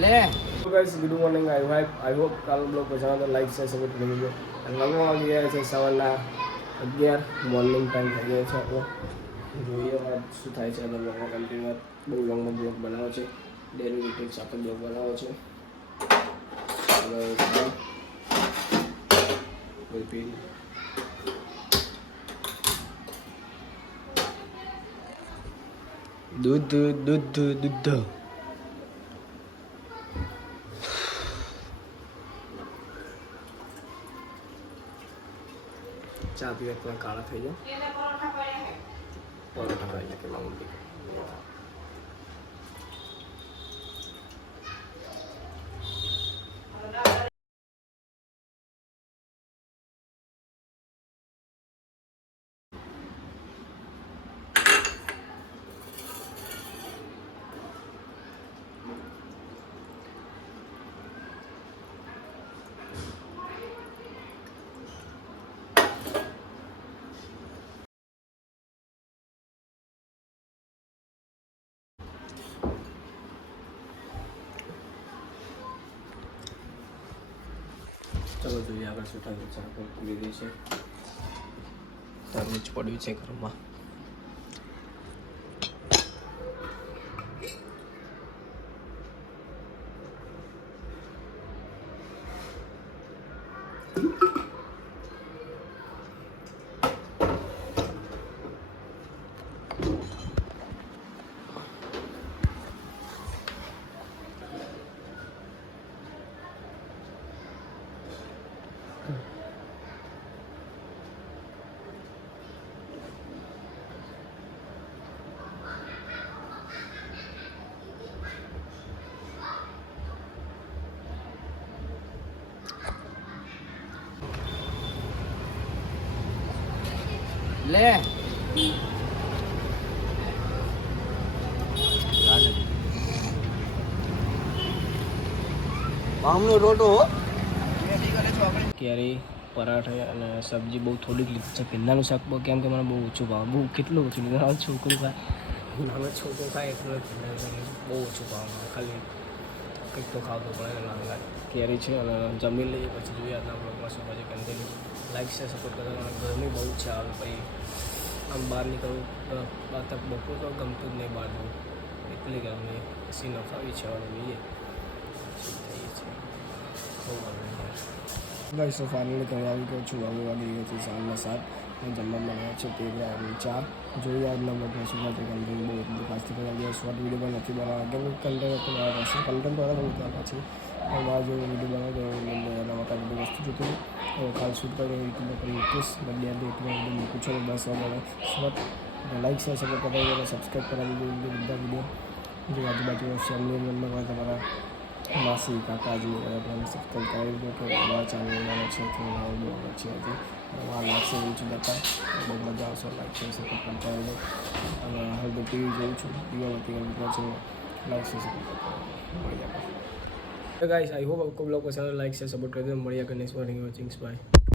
ले तो guys good morning I hope કાલ બ્લોગ પસંદ આવે તો લાઈક શેર સપોર્ટ કરી દેજો અને લગભગ વાગી ગયા છે સવારના 11 મોર્નિંગ ટાઈમ થઈ ગયો છે આપણો જોઈએ શું થાય છે બ્લોગમાં કન્ટિન્યુ બહુ લોંગ બ્લોગ બનાવો છે ડેલી રૂટીન સાથે બ્લોગ બનાવો છે दूध दूध दूध चा पीवे तो काला થઈ જાય પરોઠા ખાઈ કે મમ્મી चलो જોઈએ આગળ શું થાય છે આપણે લીધી છે તરબૂચ પડ્યું છે ઘરમાં ले બામનો રોટો કેરી પરાઠા અને સબ્જી બહુ થોડીક લીધી છે ભીંડાનું શાક કેમ કે મને બહુ ઓછું ભાવ બહુ કેટલું ઓછું લીધું છોકરું ખાય નાનો છોકરો ખાય એટલે બહુ ઓછું ભાવ ખાલી કંઈક તો ખાવતું પડે લાગે કેરી છે અને જમી લઈએ પછી જોઈએ આજના બ્લોગમાં શું પછી કન્ટિન્યુ લાઈક છે સપોર્ટ કરતા ગરમી બહુ છે આવે પછી આમ બહાર નીકળવું તક બપોર તો ગમતું જ નહીં બહાર જવું એટલી ગરમી એસી નફાવી છે અને જોઈએ શું થઈએ છીએ બહુ ગરમી ગાઈસ તો ફાઇનલી ઘરે આવી ગયો છું હવે વાગી ગયો છે સાંજના 7 અને જમવા બનાવ્યા છે તેલ અને ચા જોઈએ આજના બ્લોગમાં શું થાય કન્ટેન્ટ બહુ એટલું ખાસ થઈ ગયા શોર્ટ વિડીયો પણ નથી બનાવવા કેમ કે કન્ટેન્ટ હતો મારા પાસે કન્ટેન્ટ વાળા પણ ઉતારવા છે અને મારા જો વિડીયો બનાવ્યો એના માટે બધી વસ્તુ જોતી કાલ શૂટ કરીને યુટ્યુબ પર મૂકીશ બર્થડે એટલું બધું મૂકું છું 10 વાગે શોર્ટ લાઈક શેર સપોર્ટ કરતા હોય સબસ્ક્રાઈબ કરાવી દો બધા વિડીયો જે આજુબાજુ ફેમિલી મેમ્બર હોય તમારા માસી કાકાજી પણ સબસ્ક્રાઈબ કરાવી દો કે અમારા ચેનલ બનાવે છે તો નવો બ્લોગ છે હજી વાર લાગશે એવું છું બતા બહુ મજા આવશે લાઈક શેર સપોર્ટ કરતા હોય અને હવે તો ટીવી જોઉં છું દીવાબત્તી કરતા છે લાઈક શેર સપોર્ટ કરતા મળી જાય ગાઈસ आई होप आपको ब्लॉग पसंद है लाइक शेयर सपोर्ट कर दो बढ़िया करने वॉचिंग्स बाय।